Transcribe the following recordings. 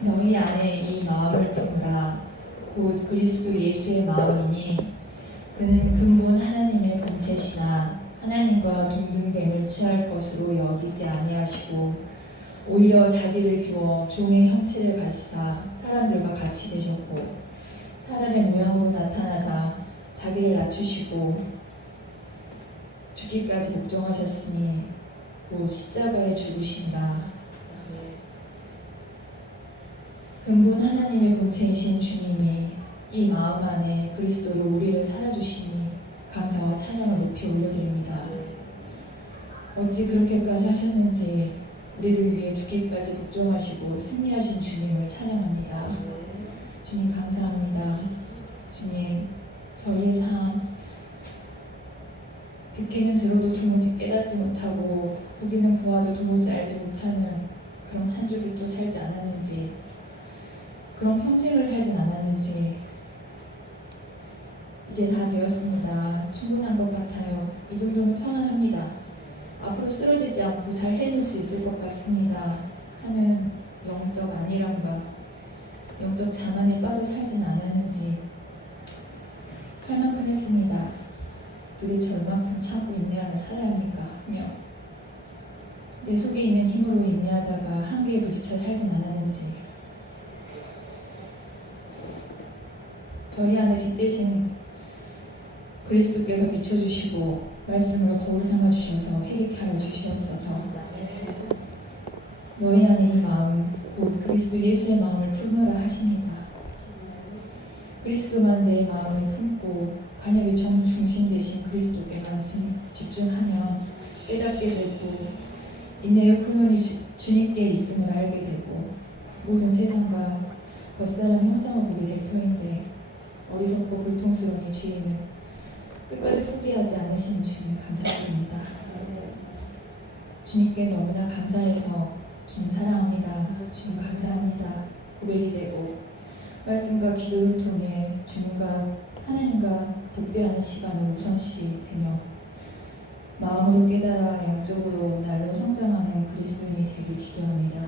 너희 안에 이 마음을 품으라. 곧 그리스도 예수의 마음이니 그는 근본 하나님의 본체시나 하나님과 동등됨을 취할 것으로 여기지 아니하시고 오히려 자기를 비워 종의 형체를 가지사 사람들과 같이 되셨고 사람의 모양으로 나타나사 자기를 낮추시고 죽기까지 복종하셨으니 곧 십자가에 죽으신다. 근본 하나님의 본체이신 주님이 이 마음 안에 그리스도로 우리를 살아주시니 감사와 찬양을 높이 올려드립니다. 어찌 그렇게까지 하셨는지 우리를 위해 죽기까지 복종하시고 승리하신 주님을 찬양합니다. 주님 감사합니다. 주님, 저희의 삶 듣기는 들어도 도무지 깨닫지 못하고 보기는 보아도 도무지 알지 못하는 그런 한 주를 또 살지 않았는지, 그런 평생을 살진 않았는지 이제 다 되었습니다. 충분한 것 같아요. 이 정도면 평안합니다. 앞으로 쓰러지지 않고 잘 해낼 수 있을 것 같습니다 하는 영적 안일함과 영적 자만에 빠져 살진 않았는지 할 만큼 했습니다. 도대체 얼만큼 참고 인내하며 살아야 합니까? 하며 내 속에 있는 힘으로 인내하다가 한계에 부딪혀 살진 않았는지 저희 안에 빛 대신 그리스도께서 비춰주시고 말씀으로 거울 삼아주셔서 회개케 하여 주시옵소서. 너희 안에 이 마음 곧 그리스도 예수의 마음을 품으라 하십니다. 그리스도만 내 마음을 품고 관역의 정중심 되신 그리스도께만 집중하면 깨닫게 되고 인내의 근원이 주님께 있음을 알게 되고 모든 세상과 겉사람 형상을 보게 될 터인데 어리석고 불통스러운 죄인은 끝까지 포기하지 않으시는 주님 감사드립니다. 주님께 너무나 감사해서 주님 사랑합니다. 주님 감사합니다. 고백이 되고 말씀과 기도를 통해 주님과 하나님과 독대하는 시간을 우선시 되며 마음으로 깨달아 영적으로 날로 성장하는 그리스도인이 되길 기도합니다.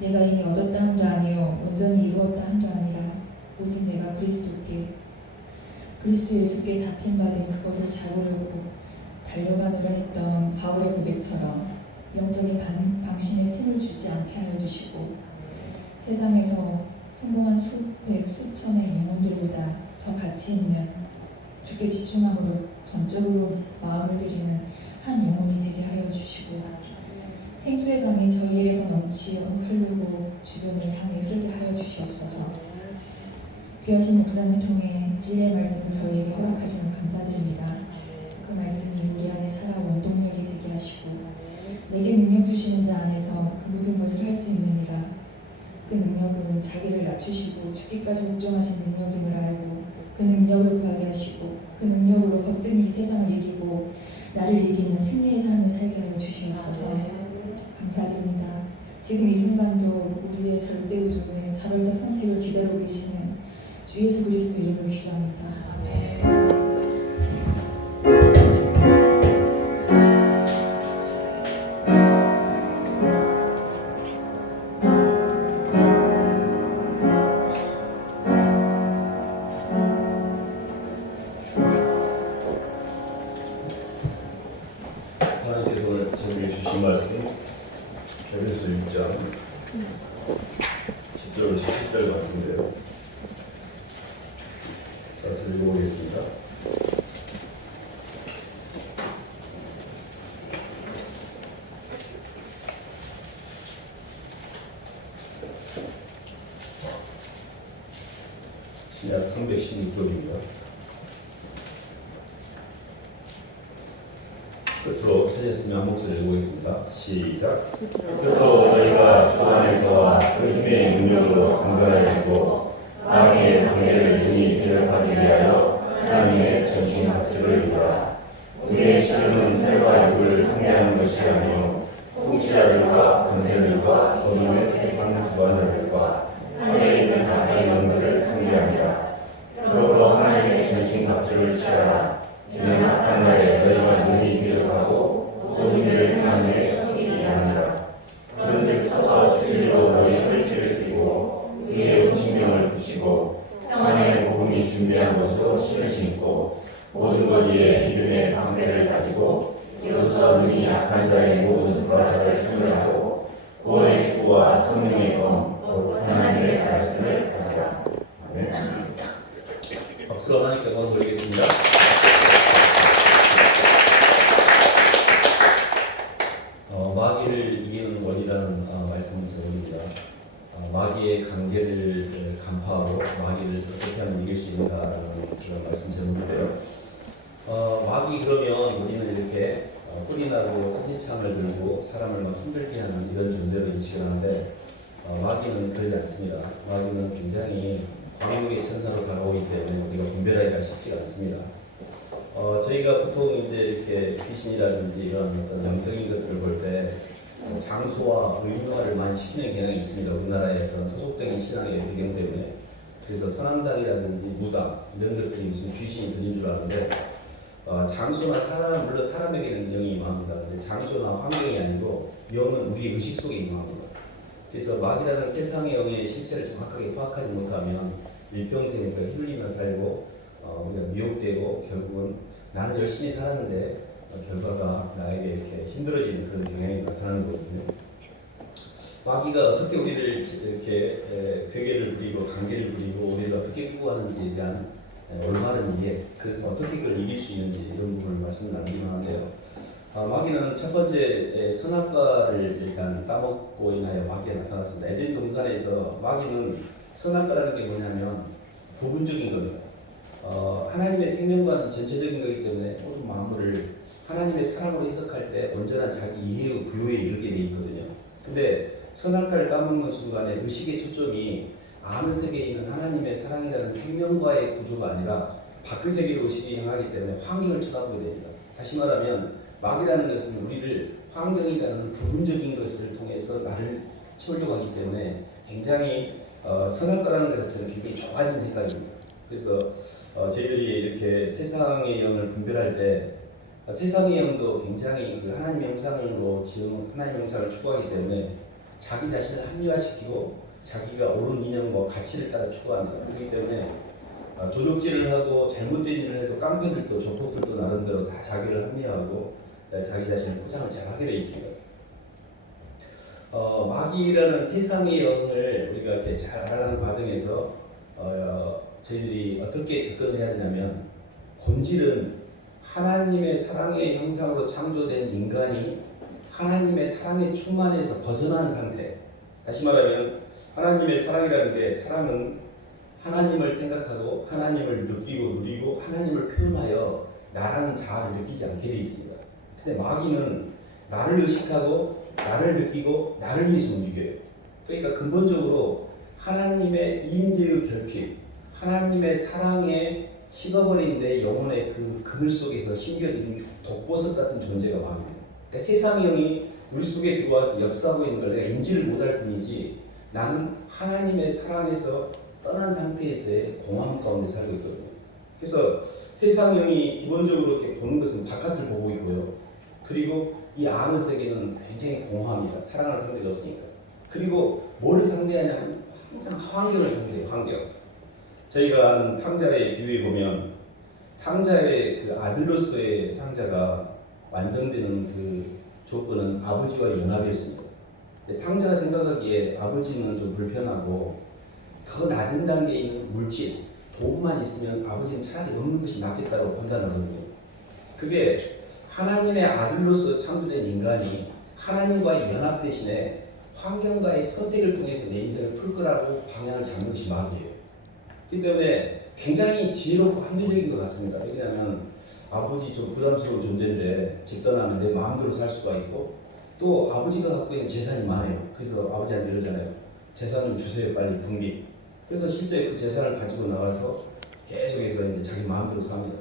내가 이미 얻었다 함도 아니요 온전히 이루었다 함도 아니라 오직 내가 그리스도 예수께 잡힌 바 된 그것을 잡으려고 달려가느라 했던 바울의 고백처럼 영적인 방심의 틈을 주지 않게 하여 주시고 세상에서 성공한 수백 수천의 영혼들보다 더 가치 있는 주께 집중함으로 전적으로 마음을 드리는 한 영혼이 되게 하여 주시고 생수의 강이 저희에게서 넘치어 흐르고 주변을 향해 흐르게 하여 주시옵소서. 귀하신 목사님 통해 진리의 말씀을 저희에게 허락하시는 감사드립니다. 그 말씀이 우리 안에 살아 원동력이 되게 하시고 내게 능력 주시는 자 안에서 그 모든 것을 할 수 있느니라. 그 능력은 자기를 낮추시고 죽기까지 복종하신 능력임을 알고 그 능력을 구하게 하시고 그 능력으로 거뜬히 세상을 이기고 나를 이기는 승리의 삶을 살게 하여 주시옵소서. 감사드립니다. 지금 이 순간도 우리의 절대 의존에 자발적 선택을 기다리고 계시는 주 예수 그리스도 이름으로 기도합니다. 하나님께서 오늘 저에게 주신 말씀 에베소 6장 10절로 11절 말씀인데요. 말씀 읽어보겠습니다. 신약 316쪽입니다. 끝으로 찾았으면 한 목소리 읽어보겠습니다. 시작. 끝으로 너희가 주 안에서 그 힘의 능력으로 강건해지고 땅의 관계를 능히 대적하기 위하여 하나님의 전신 합주를 이루라. 우리의 씨름은 혈과 육을 상대하는 것이 아니요 통치자들과 권세들과 권위의 세상 주관자들과 하늘에 있는 악의 영들을 상대합니다. 그러므로 하나님의 전신 합주를 취하라. 이는 악한 날에 너희가 능히 대적하고 모든 일을 행하는 일에 성이지 아니라. 그런즉 서서 약한 자의 모든 불화사를 충분하고 구원의 기부와 성령의 검 곧 하나님의 말씀을 가지라. 아멘. 박수로 하나님께 영광 돌리겠습니다. 마귀를 이기는 원리라는 말씀 제목입니다. 마귀의 관계를 간파하고 마귀를 어떻게 하면 이길 수 있는가라는 그런 말씀 제목인데요. 마귀 그러면 우리는 이렇게 뿔이 나고 산지창을 들고 사람을 막 힘들게 하는 이런 존재로 인식을 하는데 마귀는 그러지 않습니다. 마귀는 굉장히 광역의 천사로 다가오기 때문에 우리가 분별하기가 쉽지가 않습니다. 저희가 보통 이제 이렇게 귀신이라든지 이런 어떤 영적인 것들을 볼 때 장소와 의무화를 많이 시키는 경향이 있습니다. 우리나라의 어떤 토속적인 신앙의 배경 때문에. 그래서 선한당이라든지 무당 이런 것들이 무슨 귀신이 들린 줄 아는데 장소나 사람, 물론 사람에게는 영이 임합니다. 근데 장소나 환경이 아니고 영은 우리의 의식 속에 임합니다. 그래서 마귀라는 세상의 영의 실체를 정확하게 파악하지 못하면 일평생 우리가 휘둘리며 살고 우리가 미혹되고 결국은 나는 열심히 살았는데 결과가 나에게 이렇게 힘들어지는 그런 경향이 나타나는 거거든요. 마귀가 어떻게 우리를 이렇게 괴계를 부리고 관계를 부리고 우리를 어떻게 구하는지에 대한 올바른 이해, 그래서 어떻게 그걸 이길 수 있는지 이런 부분을 말씀을 나누기만 하는데요. 마귀는 첫 번째 선악과를 일단 따먹고 인하여 마귀가 나타났습니다. 에덴 동산에서 마귀는 선악과라는 게 뭐냐면 부분적인 겁니다. 하나님의 생명과는 전체적인 거기 때문에 모든 만물을 하나님의 사랑으로 해석할 때 온전한 자기 이해의 부요에 이르게 돼 있거든요. 근데 선악과를 따먹는 순간에 의식의 초점이 아는 세계에 있는 하나님의 사랑이라는 생명과의 구조가 아니라 밖의 세계로 의식이 향하기 때문에 환경을 쳐다보게 됩니다. 다시 말하면 마귀라는 것은 우리를 환경이라는 부분적인 것을 통해서 나를 채우려고 하기 때문에 굉장히 선악과라는 것 자체는 굉장히 좁아진 생각입니다. 그래서 저희들이 이렇게 세상의 영을 분별할 때 세상의 영도 굉장히 그 하나님의 형상으로 지은 하나님의 형상을 추구하기 때문에 자기 자신을 합리화시키고 자기가 옳은 이념과 가치를 따라 추구합니다. 그렇기 때문에 도적질을 하고 잘못된 일을 해도 깡패들도 조폭들도 나름대로 다 자기를 합리화하고 자기 자신을 포장을 잘 하게 되어 있습니다. 마귀라는 세상의 영을 우리가 이렇게 잘 알아가는 과정에서 저희들이 어떻게 접근을 해야 되냐면 본질은 하나님의 사랑의 형상으로 창조된 인간이 하나님의 사랑의 충만에서 벗어난 상태. 다시 말하면 하나님의 사랑이라는 게 사랑은 하나님을 생각하고 하나님을 느끼고 누리고 하나님을 표현하여 나라는 자아를 느끼지 않게 되어 있습니다. 근데 마귀는 나를 의식하고 나를 느끼고 나를 위해서 움직여요. 그러니까 근본적으로 하나님의 임재의 결핍, 하나님의 사랑에 식어버린 내 영혼의 그 그늘 속에서 심겨진 독보석 같은 존재가 마귀입니다. 그러니까 세상의 영이 우리 속에 들어와서 역사하고 있는 걸 내가 인지를 못할 뿐이지 나는 하나님의 사랑에서 떠난 상태에서의 공허함 가운데 살고 있거든요. 그래서 세상의 영이 기본적으로 이렇게 보는 것은 바깥을 보고 있고요. 그리고 이 아는 세계는 굉장히 공허합니다. 사랑할 상대가 없으니까. 그리고 뭐를 상대하냐면 항상 환경을 상대해요. 환경. 저희가 아는 탕자의 비유에 보면 탕자의 그 아들로서의 탕자가 완성되는 그 조건은 아버지와의 연합이었습니다. 탕자가 생각하기에 아버지는 좀 불편하고 더 낮은 단계에 있는 물질, 도구만 있으면 아버지는 차라리 없는 것이 낫겠다고 판단하거든요. 그게 하나님의 아들로서 창조된 인간이 하나님과의 연합 대신에 환경과의 선택을 통해서 내 인생을 풀 거라고 방향을 잡는 것이 마귀예요. 그렇기 때문에 굉장히 지혜롭고 합리적인 것 같습니다. 왜냐하면 아버지 좀 부담스러운 존재인데 집 떠나면 내 마음대로 살 수가 있고 또 아버지가 갖고 있는 재산이 많아요. 그래서 아버지한테 이러잖아요. 재산 좀 주세요, 빨리 분기. 그래서 실제 그 재산을 가지고 나와서 계속해서 이제 자기 마음대로 삽니다.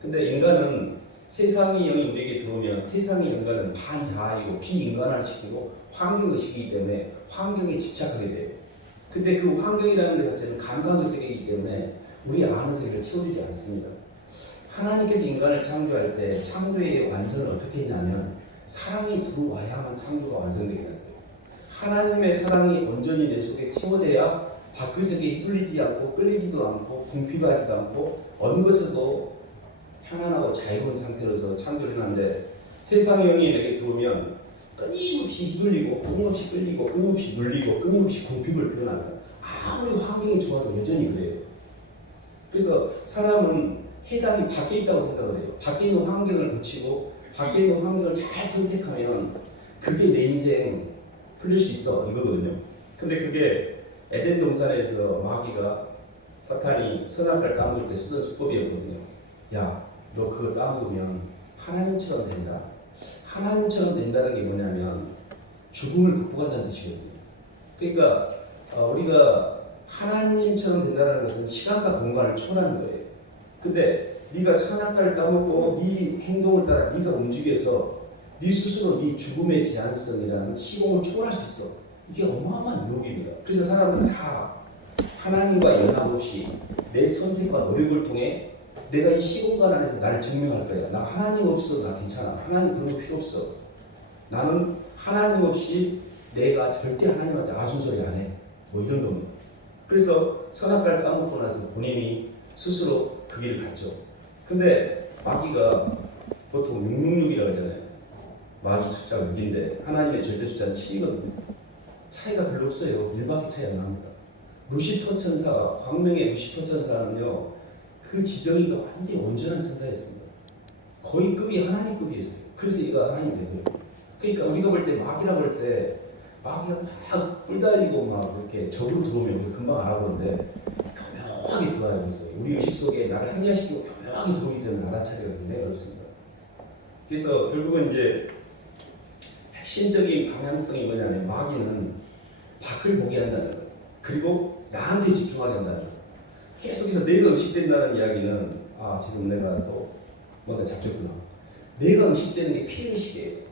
근데 인간은 세상의 영이 우리에게 들어오면 세상의 인간은 반자아이고 비인간화시키고 환경의식이기 때문에 환경에 집착하게 돼요. 근데 그 환경이라는 것 자체는 감각의 세계이기 때문에 우리 아는 세계를 채워주지 않습니다. 하나님께서 인간을 창조할 때 창조의 완성을 어떻게 했냐면 사랑이 들어와야만 창조가 완성되게 했어요. 하나님의 사랑이 온전히 내 속에 채워져야 밖의 세계에 휘둘리지 않고 끌리지도 않고 궁핍하지도 않고 어느 것에도 편안하고 자유로운 상태로서 창조를 해놨는데 세상의 영이 내게 들어오면 끊임없이 휘둘리고 끊임없이 끌리고 끊임없이 물리고 끊임없이 궁핍을 표현합니다. 아무리 환경이 좋아도 여전히 그래요. 그래서 사람은 해답이 밖에 있다고 생각을 해요. 밖에 있는 환경을 고치고 밖에 있는 환경을 잘 선택하면 그게 내 인생 풀릴 수 있어 이거거든요. 근데 그게 에덴 동산에서 마귀가 사탄이 선악과를 따먹을 때 쓰던 수법이었거든요. 야, 너 그거 따먹으면 하나님처럼 된다. 하나님처럼 된다는 게 뭐냐면 죽음을 극복한다는 뜻이거든요. 그러니까 우리가 하나님처럼 된다는 것은 시간과 공간을 초월하는 거예요. 근데 네가 선악과를 따먹고 네 행동을 따라 네가 움직여서 네 스스로 네 죽음의 제한성이라는 시공을 초월할 수 있어. 이게 어마어마한 유혹입니다. 그래서 사람들은 다 하나님과 연합 없이 내 선택과 노력을 통해 내가 이 시공간 안에서 나를 증명할 거야. 나 하나님 없어도 나 괜찮아. 하나님 그런 거 필요 없어. 나는 하나님 없이 내가 절대 하나님한테 아순소리 안 해. 뭐 이런 겁니다. 그래서 선악과를 까먹고 나서 본인이 스스로 그 길을 갔죠. 근데 마귀가 보통 666이라고 하잖아요. 마귀 숫자가 6인데 하나님의 절대 숫자는 7이거든요. 차이가 별로 없어요. 1밖에 차이 안 납니다. 루시퍼 천사, 광명의 루시퍼 천사는요, 그 지정이가 완전히 온전한 천사였습니다. 거의 급이 하나님급이었어요. 그래서 얘가 하나님 되고요. 그러니까 우리가 볼 때 마귀라 볼 때 마귀가 막 뿔달리고 막 이렇게 적으로 들어오면 우리 금방 알아보는데 교묘하게 들어와요. 우리 의식 속에 나를 합리화시키고 교묘하게 들어오기 때문에 알아차리기가 굉장히 어렵습니다. 그래서 결국은 이제 핵심적인 방향성이 뭐냐면 마귀는 밖을 보게 한다는 거예요. 그리고 나한테 집중하게 한다는 거예요. 계속해서 내가 의식된다는 이야기는 지금 내가 또 뭔가 잡혔구나. 내가 의식되는 게 피의식이에요.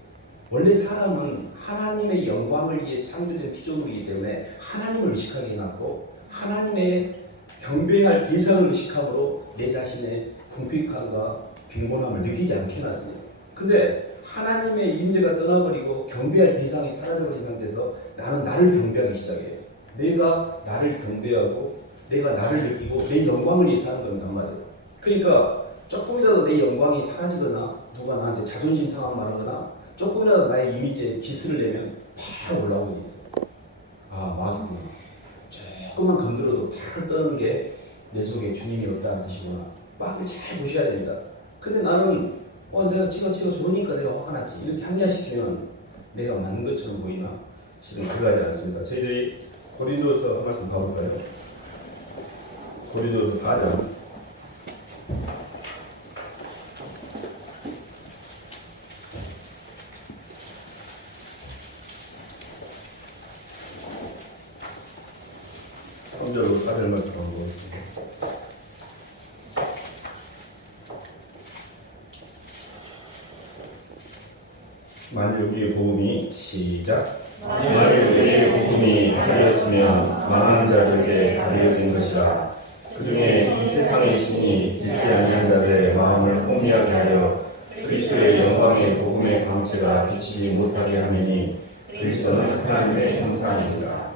원래 사람은 하나님의 영광을 위해 창조된 피조물이기 때문에 하나님을 의식하게 해놨고 하나님의 경배할 대상을 의식함으로 내 자신의 궁핍함과 빈곤함을 느끼지 않게 해놨습니다. 근데 하나님의 임재가 떠나버리고 경배할 대상이 사라져버린 상태에서 나는 나를 경배하기 시작해요. 내가 나를 경배하고 내가 나를 느끼고 내 영광을 위해 사는 겁니다. 한마디로. 그러니까 조금이라도 내 영광이 사라지거나 누가 나한테 자존심 상한 말 하거나 조금이라도 나의 이미지에 기스를 내면 팍 올라오게 돼 있어요. 마귀구나. 조금만 건드려도 팍 떠는 게 내 속에 주님이 없다는 뜻이구나. 마귀를 잘 보셔야 됩니다. 근데 나는 내가 지가 좋으니까 내가 화가 났지. 이렇게 합리화시키면 내가 맞는 것처럼 보이나? 실은 그러하지 않습니다. 저희들이 고린도서 한 말씀 봐볼까요? 고린도서 4장 3절로 4절 말씀 한번 보겠습니다. 만일 우리의 복음이 시작. 만일 우리의 복음이 가려졌으면 망하는 자들에게 가려진 것이라. 그중에 이 세상의 신이 믿지 아니한 자들의 마음을 혼미하게 하여 그리스도의 영광의 복음의 광채가 비치지 못하게 하매니 그리스도는 하나님의 형상입니다.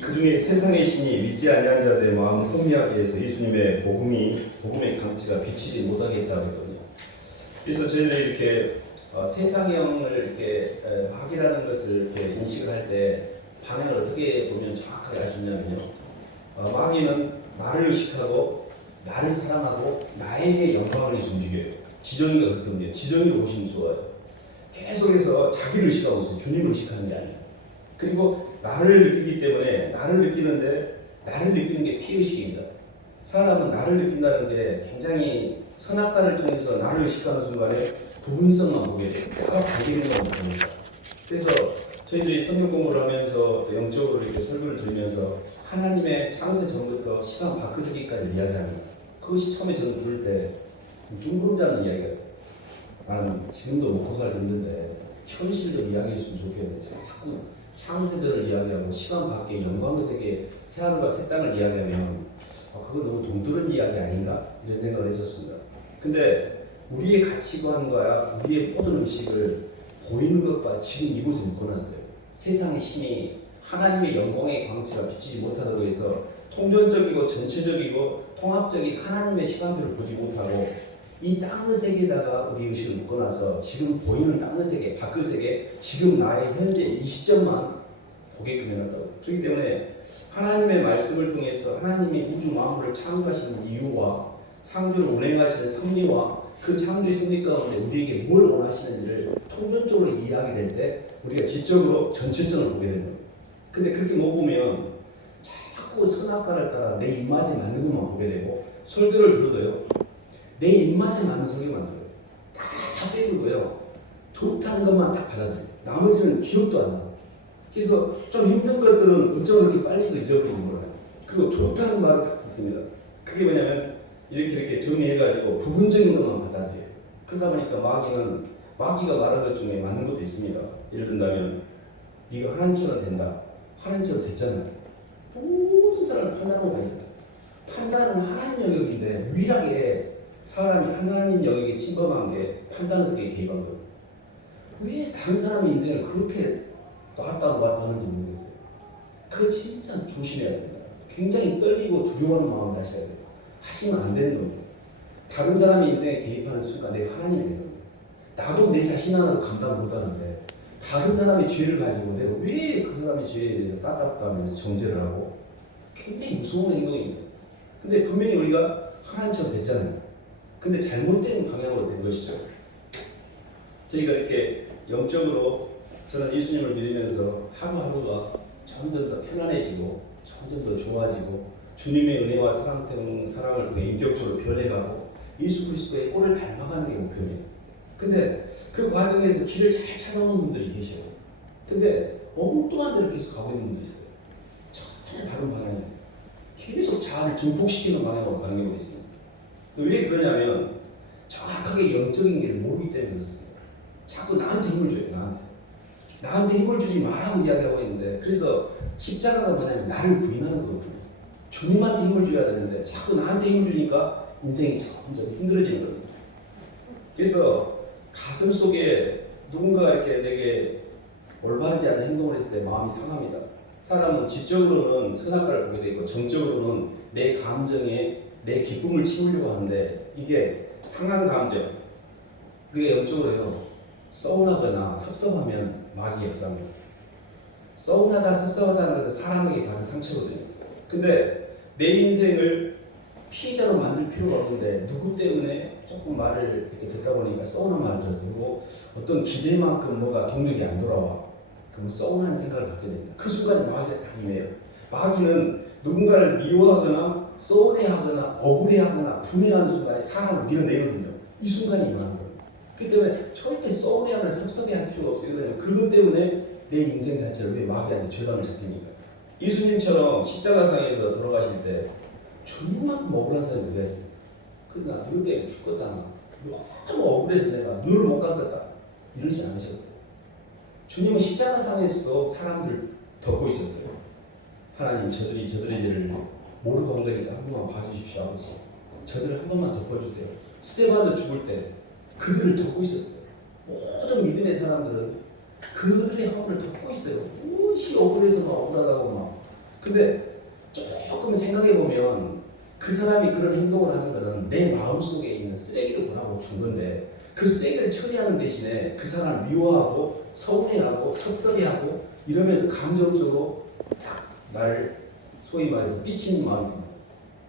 그 중에 세상의 신이 믿지 아니한 자들의 마음을 혼미하게 해서 예수님의 복음의 광채가 비치지 못하게 했다고 했거든요. 그래서 저희들이 이렇게 세상의 영을 이렇게 악이라는 것을 이렇게 인식을 할 때 방향을 어떻게 보면 정확하게 알 수 있냐면요. 마귀는 나를 의식하고 나를 사랑하고 나에게 영광을 위해서 움직여요. 지정이가 그렇게 움직여요. 지정이로 보시면 좋아요. 계속해서 자기를 의식하고 있어요. 주님을 의식하는 게 아니에요. 그리고 나를 느끼기 때문에 나를 느끼는데 나를 느끼는 게 피의식입니다. 사람은 나를 느낀다는 게 굉장히 선악과를 통해서 나를 의식하는 순간에 부분성만 보게 돼요. 나와 관계있는 건 못합니다. 그래서 저희들이 성경 공부를 하면서 영적으로 이렇게 설교를 들으면서 하나님의 창세 전부터 시간 바크서기까지 이야기합니다. 그것이 처음에 저는 들을 때 둥그름자는 이야기 같아요. 나는 지금도 먹고 살 듣는데 현실도 이야기했으면 좋겠는데 자꾸 창세전을 이야기하고 시간 밖에 영광의 세계 새하늘과 새 땅을 이야기하면 그건 너무 동떨어진 이야기 아닌가? 이런 생각을 했었습니다. 근데 우리의 가치관과 우리의 모든 의식을 보이는 것과 지금 이곳에 묶어놨어요. 세상의 신이 하나님의 영광의 광채가 비치지 못하도록 해서 통전적이고 전체적이고 통합적인 하나님의 시간표를 보지 못하고 이 땅의 세계에다가 우리 의식을 묶어놔서 지금 보이는 땅의 세계, 밖의 세계, 지금 나의 현재 이 시점만 보게끔 해놨다고. 그렇기 때문에 하나님의 말씀을 통해서 하나님이 우주 만물을 창조하시는 이유와 창조를 운행하시는 섭리와 그 창조의 섭리 가운데 우리에게 뭘 원하시는지를 통전적으로 이해하게 될 때 우리가 지적으로 전체성을 보게 되는 거예요. 근데 그렇게 못 보면 자꾸 선악과를 따라 내 입맛에 맞는 것만 보게 되고 설교를 들어도요 내 입맛에 맞는 설교만 들어요. 다 빼고요 좋다는 것만 딱 받아들여요. 나머지는 기억도 안 나요. 그래서 좀 힘든 것들은 어쩜 그렇게 빨리도 잊어버리는 몰라요. 그리고 좋다는 말을 딱 듣습니다. 그게 뭐냐면 이렇게 정리해가지고 부분적인 것만 받아들여요. 그러다 보니까 마귀가 말한 것 중에 맞는 것도 있습니다. 예를 든다면 네가 하나님처럼 된다. 하나님처럼 됐잖아요. 모든 사람을 판단하고 다니잖아. 판단은 하나님 영역인데 유일하게 사람이 하나님 영역에 침범한 게 판단 속에 개입한 거예요. 왜 다른 사람의 인생을 그렇게 놨다 놨다 하는지 모르겠어요. 그거 진짜 조심해야 됩니다. 굉장히 떨리고 두려워하는 마음을 하셔야 돼요. 하시면 안 되는 겁니다. 다른 사람의 인생에 개입하는 순간 내가 하나님이 되는 거예요. 나도 내 자신 하나도 감당 못하는데 다른 사람의 죄를 가지고 내가 왜 그 사람의 죄에 대해서 따답다면서 정죄를 하고 굉장히 무서운 행동입니다. 근데 분명히 우리가 하나님처럼 됐잖아요. 근데 잘못된 방향으로 된 것이죠. 저희가 이렇게 영적으로 저는 예수님을 믿으면서 하루하루가 점점 더 편안해지고 점점 더 좋아지고 주님의 은혜와 사랑을 통해 인격적으로 변해가고 예수 그리스도의 꼴을 닮아가는 게 목표예요. 근데 그 과정에서 길을 잘 찾아오는 분들이 계셔요. 근데 엉뚱한 데로 계속 가고 있는 분도 있어요. 전혀 다른 방향이에요. 계속 자아를 증폭시키는 방향으로 가는 경우도 있습니다. 왜 그러냐면 정확하게 영적인 길을 모르기 때문에 그렇습니다. 자꾸 나한테 힘을 줘요. 나한테 힘을 주지 말라고 이야기하고 있는데 그래서 십자가가 뭐냐면 나를 부인하는 거거든요. 주님한테 힘을 줘야 되는데 자꾸 나한테 힘을 주니까 인생이 점점 힘들어지는 겁니다. 그래서 가슴 속에 누군가 이렇게 내게 올바르지 않은 행동을 했을 때 마음이 상합니다. 사람은 지적으로는 선악과를 보게 되고 정적으로는 내 감정에 내 기쁨을 채우려고 하는데 이게 상한 감정, 그게 영적으로요 서운하거나 섭섭하면 마귀의 역사입니다. 서운하다 섭섭하다는 것은 사람에게 받은 상처거든요. 근데 내 인생을 피해자로 만들 필요가 없는데 누구 때문에 조금 말을 이렇게 듣다 보니까 서운한 말을 들었어요. 그리고 어떤 기대만큼 뭐가 동력이 안 돌아와. 그러면 서운한 생각을 갖게 됩니다. 그 순간에 마귀가 딱 임해요. 마귀는 누군가를 미워하거나 서운해하거나 억울해하거나 분해하는 순간에 사람을 밀어내거든요. 이 순간이 임하는 거예요. 그렇기 때문에 절대 서운해하거나 섭섭해할 필요가 없어요. 왜냐하면 그것 때문에 내 인생 자체를 왜 마귀한테 죄감을 잡힙니까? 예수님처럼 십자가상에서 돌아가실 때 주님만큼 억울한 사람이 누가 있습니까? 그나 누구 때문에 죽겠다. 너무 억울해서 내가 눈을 못 감겠다. 이러지 않으셨어요. 주님은 십자가상에서도 사람들을 덮고 있었어요. 하나님 저들의 죄를 모르고 한 거니까 한 번만 봐주십시오 아버지. 저들을 한 번만 덮어주세요. 스데반도 죽을 때 그들을 덮고 있었어요. 모든 믿음의 사람들은 그들의 허물을 덮고 있어요. 무엇이 억울해서 막 억울하다고 막. 근데 조금 생각해보면 그 사람이 그런 행동을 하는 것은 내 마음속에 있는 쓰레기를 보라고 준 건데 그 쓰레기를 처리하는 대신에 그 사람을 미워하고 서운해하고 섭섭해하고 이러면서 감정적으로 딱 나를 소위 말해서 삐치는 마음이 듭니다.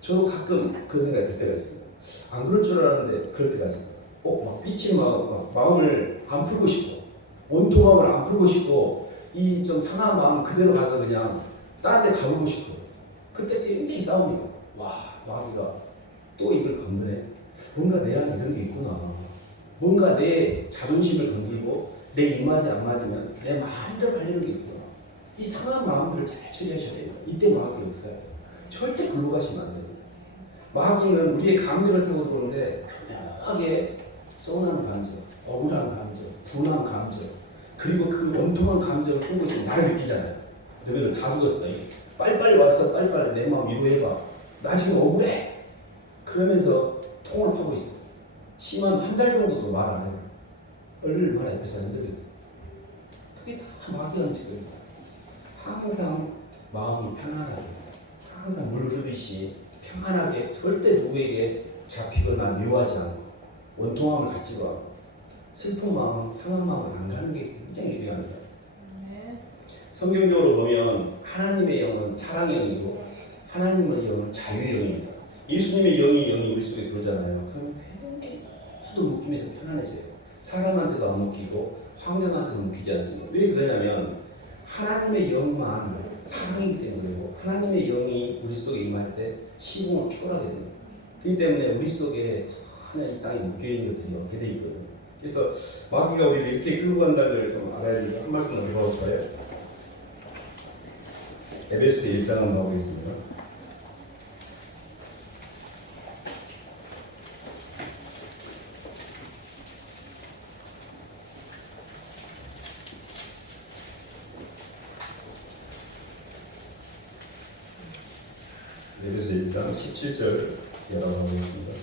저도 가끔 그런 생각이 들 때가 있습니다. 안 그럴 줄 알았는데 그럴 때가 있습니다. 막 삐친 마음을 안 풀고 싶고 원통함을 안 풀고 싶고 이 좀 상한 마음 그대로 가서 그냥 다른 데 가보고 싶어요. 그때 굉장히 싸웁니다. 와, 마귀가 또 이걸 건드네. 뭔가 내 안에 이런 게 있구나. 뭔가 내 자존심을 건들고 내 입맛에 안 맞으면 내 마음대로 하려는 게 있구나. 이 상한 마음들을 잘 처리하셔야 됩니다. 이때 마귀의 역사예요. 절대 글로 가시면 안 됩니다. 마귀는 우리의 감정을 타고 들어오는데 편하게 서운한 감정, 억울한 감정, 분한 감정, 그리고 그 원통한 감정을 품고 있으면 나를 느끼잖아요. 너희들 다 죽었어. 빨리빨리 와서 빨리빨리 내 마음 위로해봐. 나 지금 억울해. 그러면서 통을 파고 있어요. 심한 한 달 정도도 말 안 해요. 얼마나 옆에서 안 들었어요. 그게 다 마귀한 짓입니다. 항상 마음이 편안하게, 항상 물 흐르듯이 평안하게 절대 누구에게 잡히거나 미워하지 않고 원통함을 갖지도 않고 슬픈 마음, 상한 마음을 안 가는 게 굉장히 중요합니다. 성경적으로 보면 하나님의 영은 사랑의 영이고 하나님의 영은 자유의 영입니다. 예수님의 영이 우리 속에 들어오잖아요. 그럼 굉장히 모든 묶임에서 편안해져요. 사람한테도 안 묶이고 환경한테도 묶이지 않습니다. 왜 그러냐면 하나님의 영만 사랑이기 때문이고 하나님의 영이 우리 속에 임할 때 시공을 초월하게 됩니다. 그렇기 때문에 우리 속에 전혀 이 땅에 묶여있는 것들이 없게 되어 있거든요. 그래서 마귀가 우리를 이렇게 끌고 간다는 걸 좀 알아야 되니까 한 말씀 더 해볼까요? 에베소 1장 한번 보겠습니다. 에베소 1장 17절 열어보겠습니다.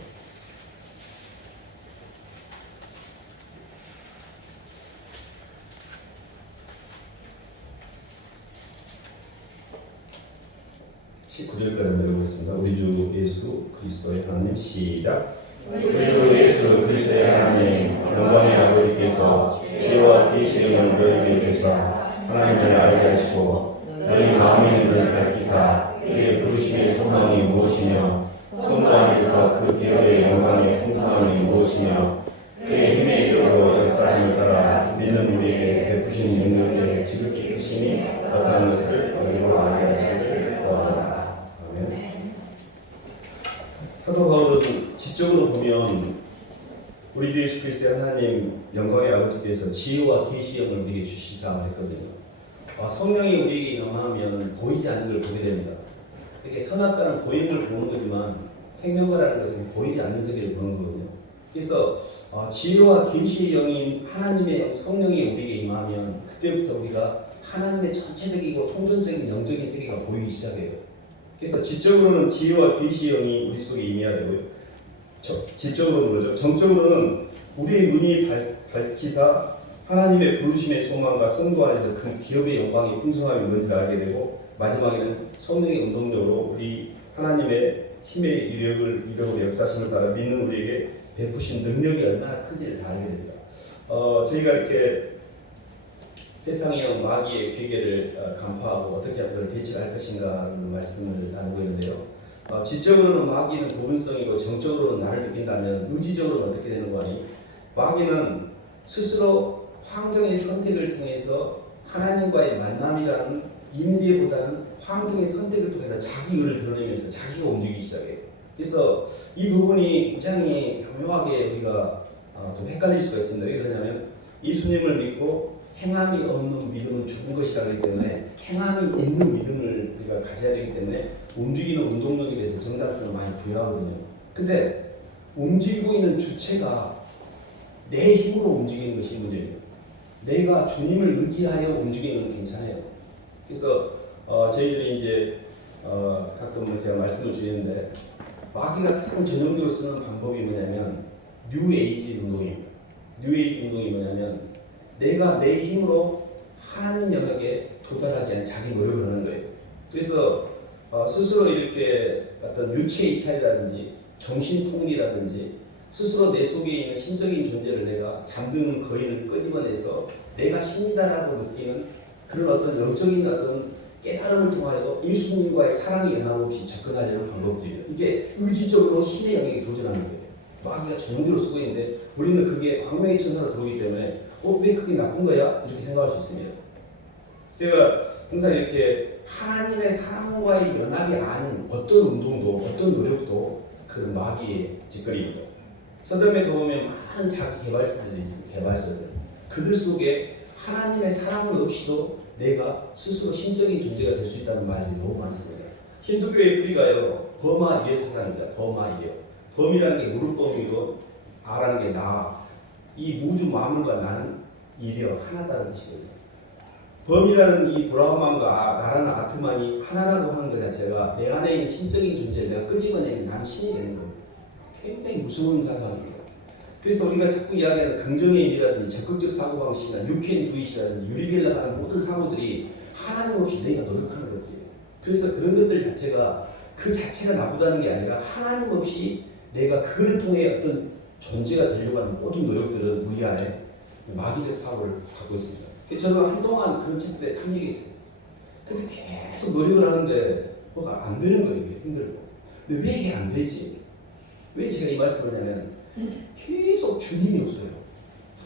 (19절까지) 읽어보겠습니다. 우리 주 예수 그리스도의 하나님 시작. 우리 주 예수 그리스도의 하나님 영광의 아버지께서 지혜와 계시를 너희에게 주사 하나님을 알게 하시고 너희 마음의 눈을 밝히사 그의 부르심의 소망이 무엇이며 성도 안에서 그 기업의 영광의 풍성함이 무엇이며 그의 힘의 이름으로 역사하심을 따라 믿는 우리에게 베푸신 능력의 지극히 크심이 어떠한 것을 너희로 알게 하시기를 구하노라. 사도 바울은 지적으로 보면 우리 주 예수 그리스도의 하나님 영광의 아버지께서 지혜와 계시의 영을 우리에게 주시사 했거든요. 성령이 우리에게 임하면 보이지 않는 걸 보게 됩니다. 이렇게 선악과는 보이는 걸 보는 거지만 생명과라는 것은 보이지 않는 세계를 보는 거거든요. 그래서 지혜와 계시의 영인 하나님의 성령이 우리에게 임하면 그때부터 우리가 하나님의 전체적이고 통전적인 영적인 세계가 보이기 시작해요. 그래서 지적으로는 지혜와 계시의 영이 우리 속에 임해야 되고요. 지적으로는 그러죠. 정적으로는 우리의 눈이 밝히사 하나님의 부르심의 소망과 성도 안에서 그 기업의 영광이 풍성함이 뭔지를 알게 되고 마지막에는 성령의 운동력으로 우리 하나님의 힘의 이력으로 역사심을 따라 믿는 우리에게 베푸신 능력이 얼마나 큰지를 다 알게 됩니다. 저희가 이렇게 세상의 마귀의 괴계를 간파하고 어떻게 그걸 대처할 것인가 하는 말씀을 나누고 있는데요. 지적으로는 마귀는 부분성이고 정적으로는 나를 느낀다면 의지적으로는 어떻게 되는 거 아니? 마귀는 스스로 환경의 선택을 통해서 하나님과의 만남이라는 임재보다는 환경의 선택을 통해서 자기 의를 드러내면서 자기가 움직이기 시작해요. 그래서 이 부분이 굉장히 교묘하게 우리가 좀 헷갈릴 수가 있습니다. 왜 그러냐면 예수님을 믿고 행함이 없는 믿음은 죽은 것이라 그렇기 때문에 행함이 있는 믿음을 우리가 가져야 되기 때문에 움직이는 운동력에 대해서 정당성을 많이 부여하거든요. 근데 움직이고 있는 주체가 내 힘으로 움직이는 것이 문제입니다. 내가 주님을 의지하여 움직이는 건 괜찮아요. 그래서 저희들이 이제 가끔 제가 말씀을 드리는데 마귀가 가장 전형적으로 쓰는 방법이 뭐냐면 뉴에이지 운동입니다. 뉴에이지 운동이 뭐냐면 내가 내 힘으로 하나님 영역에 도달하기 위한 자기 노력을 하는 거예요. 그래서 스스로 이렇게 어떤 유체 이탈이라든지 정신통일이라든지 스스로 내 속에 있는 신적인 존재를 내가 잠드는 거인을 끄집어내서 내가 신이다라고 느끼는 그런 어떤 영적인 어떤 깨달음을 통하여 예수님과의 사랑의 연합 없이 접근하려는 방법들이에요. 이게 의지적으로 신의 영역에 도전하는 거예요. 마귀가 전형적으로 쓰고 있는데 우리는 그게 광명의 천사로 들어오기 때문에 왜 그게 나쁜 거야? 이렇게 생각할 수 있습니다. 제가 항상 이렇게 하나님의 사랑과의 연합이 아닌 어떤 운동도 어떤 노력도 그 마귀의 짓거리입니다. 서점에 보면 많은 자기 개발서들이 있습니다. 개발서들. 그들 속에 하나님의 사랑은 없이도 내가 스스로 신적인 존재가 될 수 있다는 말들이 너무 많습니다. 힌두교의 뿌리가요. 버마 이레 사상입니다. 버마 이레. 범이라는 게 무릎범이고 아라는 게 나. 이 우주 만물과 나는 이레 하나다는 뜻이거든요. 범이라는 이 브라흐만과 나라는 아트만이 하나라고 하는 것 자체가 내 안에 있는 신적인 존재를 내가 끄집어내면 나는 신이 되는 겁니다. 굉장히 무서운 사상입니다. 그래서 우리가 자꾸 이야기하는 긍정의 일이라든지 적극적 사고방식이나 유캔두잇이라든지 유리겔라 하는 모든 사고들이 하나님 없이 내가 노력하는 것들이에요. 그래서 그런 것들 자체가 그 자체가 나쁘다는 게 아니라 하나님 없이 내가 그걸 통해 어떤 존재가 되려고 하는 모든 노력들은 우리 안에 마귀적 사고를 갖고 있습니다. 저는 한동안 그런 책들에 탐닉했어요. 근데 계속 노력을 하는데 뭐가 안 되는 거예요. 힘들고. 근데 왜 이게 안 되지? 왜 제가 이 말씀을 하냐면 계속 주님이 없어요.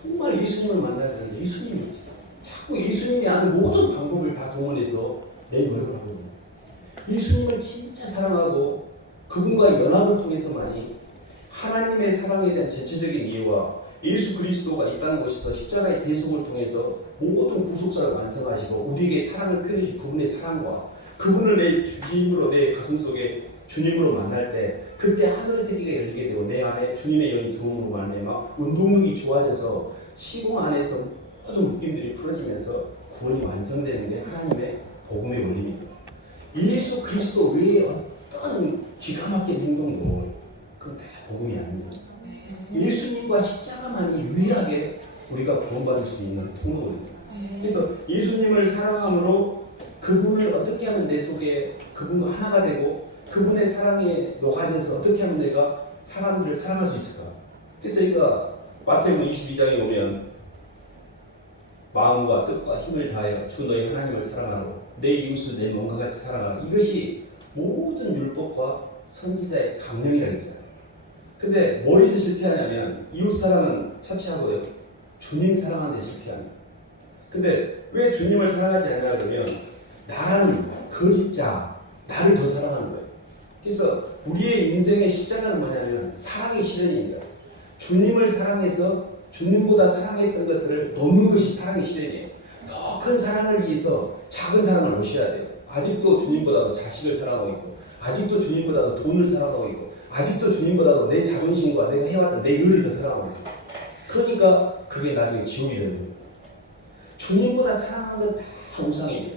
정말 예수님을 만나야 되는데 예수님이 없어요. 자꾸 예수님이 아는 모든 방법을 다 동원해서 내 노력을 하거든요. 예수님을 진짜 사랑하고 그분과 연합을 통해서만이 하나님의 사랑에 대한 전체적인 이해와 예수 그리스도가 있다는 것에서 십자가의 대속을 통해서 모든 구속사를 완성하시고 우리에게 사랑을 표해주신 그분의 사랑과 그분을 내 주님으로 내 가슴속에 주님으로 만날 때 그때 하늘의 세계가 열리게 되고 내 안에 주님의 영이 들어옴으로 말미암아 운동력이 좋아져서 시공 안에서 모든 묶임들이 풀어지면서 구원이 완성되는 게 하나님의 복음의 원리입니다. 예수 그리스도 외에 어떤 기가 막힌 행동도 그건 다 복음이 아닙니다. 예수님과 십자가만이 유일하게 우리가 구원받을 수 있는 통로입니다. 그래서 예수님을 사랑함으로 그분을 어떻게 하면 내 속에 그분과 하나가 되고 그분의 사랑에 녹아내서 어떻게 하면 내가 사람들을 사랑할 수 있을까? 그래서 저희가 마태복음 22장에 보면 마음과 뜻과 힘을 다하여 주 너희 하나님을 사랑하고 내 이웃을 내 몸과 같이 사랑하라. 이것이 모든 율법과 선지자의 강령이라고 했잖아요. 근데 뭐에서 실패하냐면 이웃 사랑은 차치하고요. 주님 사랑하는 데 실패합니다. 근데 왜 주님을 사랑하지 않냐 그러면 나라는 거짓자 나를 더 사랑하는 거예요. 그래서 우리의 인생의 십자가는 뭐냐면 사랑의 실현입니다. 주님을 사랑해서 주님보다 사랑했던 것들을 놓는 것이 사랑의 실현이에요. 더 큰 사랑을 위해서 작은 사랑을 놓으셔야 돼요. 아직도 주님보다도 자식을 사랑하고 있고 아직도 주님보다도 돈을 사랑하고 있고 아직도 주님보다도 내 자존심과 내가 해왔던 내 의를 더 사랑하고 있어요. 그러니까 그게 나중에 지옥이 되는 거예요. 주님보다 사랑하는 건 다 우상입니다.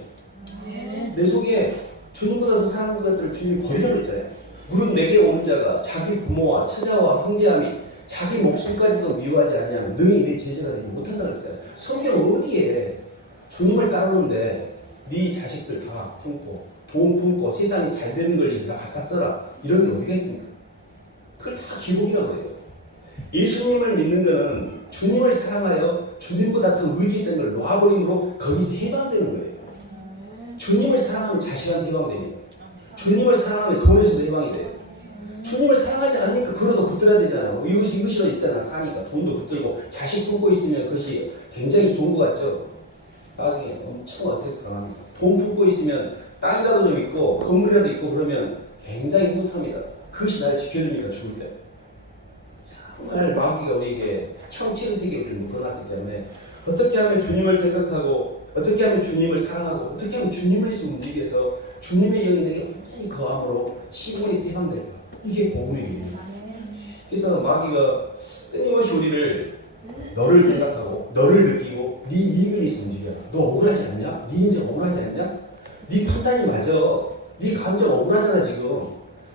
내 속에 주님보다 더 사랑하는 것들을 주님이 버리라고 했잖아요. 물은 내게 온 자가 자기 부모와 처자와 형제함이 자기 목숨까지도 미워하지 않냐면 능히 내 제자가 되지 못한다고 했잖아요. 성경 어디에 주님을 따르는데 네 자식들 다 품고 돈 품고 세상이 잘 되는 걸 위해서 다 갖다 써라 이런 게 어디가 있습니까? 그걸 다 기복이라고 해요. 예수님을 믿는 것은 주님을 사랑하여 주님보다 더 의지했던 걸 놔버림으로 거기서 해방되는 거예요. 주님을 사랑하면 자식한테 해방됩니다. 주님을 사랑하면 돈에서도 해방이 돼요. 주님을 사랑하지 않으니까 그러다 붙들어야 되잖아요. 이것이 있어야 하니까 돈도 붙들고 자식 품고 있으면 그것이 굉장히 좋은 것 같죠. 땅이 엄청 어떻게 강합니다. 돈 품고 있으면 땅이라도 좀 있고 건물이라도 있고 그러면 굉장히 행복합니다. 그것이 나를 지켜줍니까 죽을 때. 정말 마귀가 우리에게 형체의 세계를 묶어놨기 때문에 어떻게 하면 주님을 생각하고 어떻게 하면 주님을 사랑하고 어떻게 하면 주님을 위해서 움직여서 주님의 영이 내게 완전히 거함으로 시공에서 해방될까. 이게 복음의 길입니다. 그래서 마귀가 끊임없이 우리를 너를 생각하고 너를 느끼고 네 이익을 위해서 움직여라. 너 억울하지 않냐? 네 인생 억울하지 않냐? 네 판단이 맞아. 네 감정 억울하잖아 지금.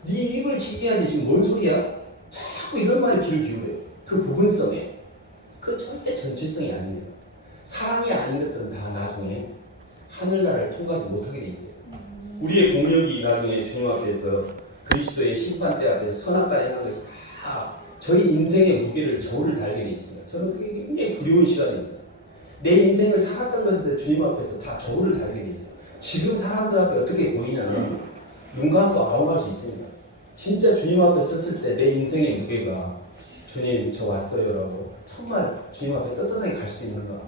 네 이익을 지켜야지 지금 뭔 소리야? 자꾸 이런 말에 귀를 기울여요. 그 부분성에. 그 절대 전체성이 아닙니다. 사랑이 아닌 것들은 다 나중에 하늘나라를 통과하지 못하게 돼 있어요. 우리의 공력이 나중에 주님 앞에서 그리스도의 심판대 앞에서 선악간에 한 것이 다 저희 인생의 무게를 저울을 달게 돼 있습니다. 저는 그게 굉장히 두려운 시간입니다. 내 인생을 살았던 것에 주님 앞에서 다 저울을 달게 돼 있어요. 지금 사람들 앞에 어떻게 보이냐면 눈 감고 아웅할 수 있습니다. 진짜 주님 앞에 섰을 때 내 인생의 무게가 주님 저 왔어요라고 정말 주님 앞에 떳떳하게 갈 수 있는가.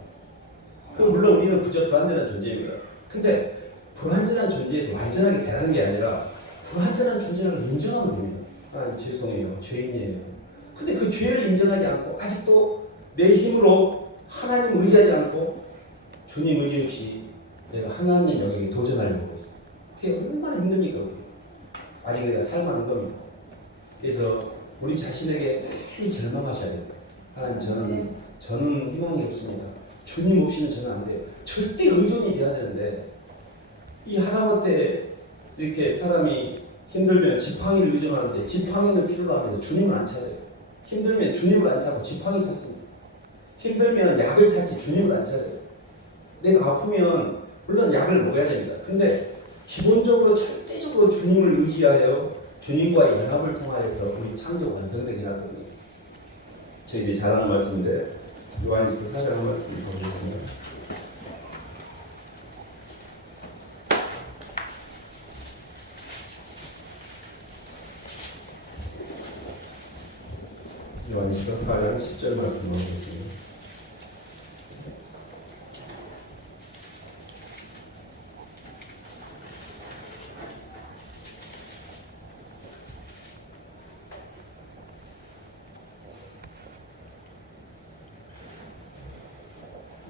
그 물론 우리는 그저 불완전한 존재입니다. 근데 불완전한 존재에서 완전하게 되는 게 아니라 불완전한 존재를 인정하면 됩니다. 아 죄송해요 죄인이에요. 근데 그 죄를 인정하지 않고 아직도 내 힘으로 하나님 의지하지 않고 주님 의지 없이 내가 하나님 영역에 도전하려고 하고 있어요. 그게 얼마나 힘듭니까? 그게? 아직 내가 살만한 겁니다. 그래서 우리 자신에게 빨리 절망하셔야 돼요. 하나님 저는 희망이 없습니다. 주님 없이는 저는 안 돼요. 절대 의존이 돼야 되는데 이 하다못해 이렇게 사람이 힘들면 지팡이를 의존하는데 지팡이를 필요로 하면 주님을 안 찾아요. 힘들면 주님을 안 찾고 지팡이 찾습니다. 힘들면 약을 찾지 주님을 안 찾아요. 내가 아프면 물론 약을 먹어야 됩니다. 근데 기본적으로 절대적으로 주님을 의지하여 주님과의 연합을 통하여서 우리 창조 완성되긴 하거든요. 저희들이 잘 아는 말씀인데 요한일서 4장 한 말씀 보겠습니다. 요한일서 4장 10절 말씀 보겠습니다.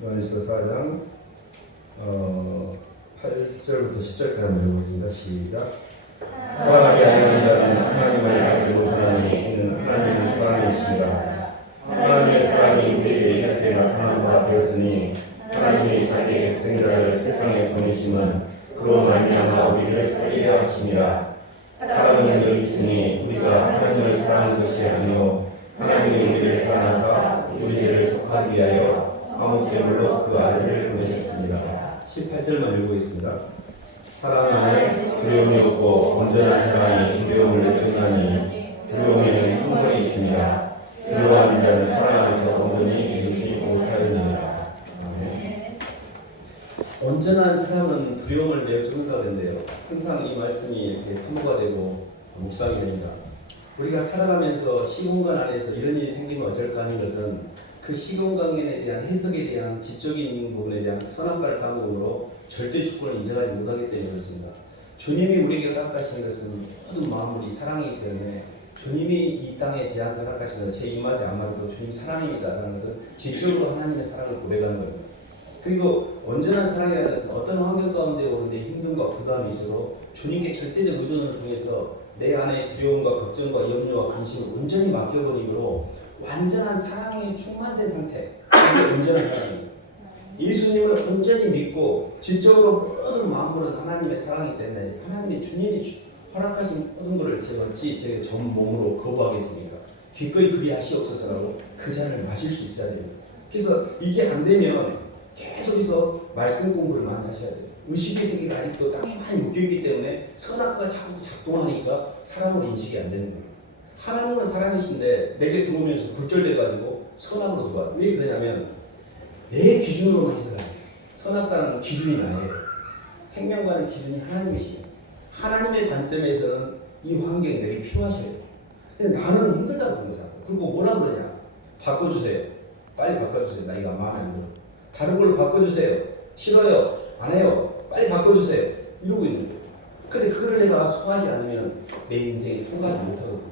요한일서 4장 8절부터 10절까지 한번 읽어보겠습니다. 시작. 사랑하지 않는 자는 하나님을 알지 못하나니 이는 하나님을 사랑이시니라. 하나님의 사랑이 우리에게 이렇게 나타난 바 되었으니 하나님이 자기의 독생자를 세상에 보내심은 그로 말미암아 우리를 살리려 하심이라. 사랑은 여기 있으니 우리가 하나님을 사랑하는 것이 아니요 하나님이 우리를 사랑하사 우리 죄를 속하기 위하여 아무 제물로 그 아들을 보내셨습니다. 18절만 읽고 사랑 안에 두려움이 없고 온전한 사랑이 두려움을 내쫓나니 두려움에는 형벌이 있습니다. 두려워하는 자는 사랑 안에서 온전히 이루지 못하느니라. 아멘. 온전한 사랑은 두려움을 내쫓는다고 했는데요. 항상 이 말씀이 이렇게 사모가 되고 묵상이 됩니다. 우리가 살아가면서 시공간 안에서 이런 일이 생기면 어쩔까 하는 것은 그 시공간에 대한 해석에 대한 지적인 부분에 대한 선악과를 담음으로 절대 주권을 인정하지 못하기 때문에 그렇습니다. 주님이 우리에게 허락하시는 것은 모든 마음으로 사랑이기 때문에 주님이 이 땅에 제한테 허락하시는 것은 제 입맛에 안 맞아도 주님 사랑입니다라는 것은 지적으로 하나님의 사랑을 고백하는 겁니다. 그리고 온전한 사랑이라는 것은 어떤 환경 가운데 오는데 힘듦과 부담이 있어도 주님께 절대적 의존을 통해서 내 안에 두려움과 걱정과 염려와 관심을 온전히 맡겨버림으로 완전한 사랑에 충만된 상태, 그게 온전한 사랑입니다. 예수님을 온전히 믿고 지적으로 모든 마음으로는 하나님의 사랑이기 때문에 하나님의 주님이 허락하신 모든 것을 제가 어찌 제 전 몸으로 거부하겠습니까? 기꺼이 그리하시옵소서라고 그 잔을 마실 수 있어야 됩니다. 그래서 이게 안 되면 계속해서 말씀 공부를 많이 하셔야 돼요. 의식의 세계가 아직도 땅에 많이 묶여있기 때문에 선악과가 자꾸 작동하니까 사랑으로 인식이 안 되는 거예요. 하나님은 사랑이신데 내게 들어오면서 굴절돼가지고 선악으로 들어와. 왜 그러냐면 내 기준으로만 해석해요. 선악과는 기준이 나예요. 생명과는 기준이 하나님이시죠. 하나님의 관점에서는 이 환경이 내게 필요하셔요. 근데 나는 힘들다고 그런 거잖아. 그리고 뭐라 그러냐? 바꿔주세요. 빨리 바꿔주세요. 나 이거 마음에 안 들어. 다른 걸로 바꿔주세요. 싫어요. 안 해요. 빨리 바꿔주세요. 이러고 있는 거예요. 근데 그거를 내가 소화하지 않으면 내 인생이 통과하지 못하거든요.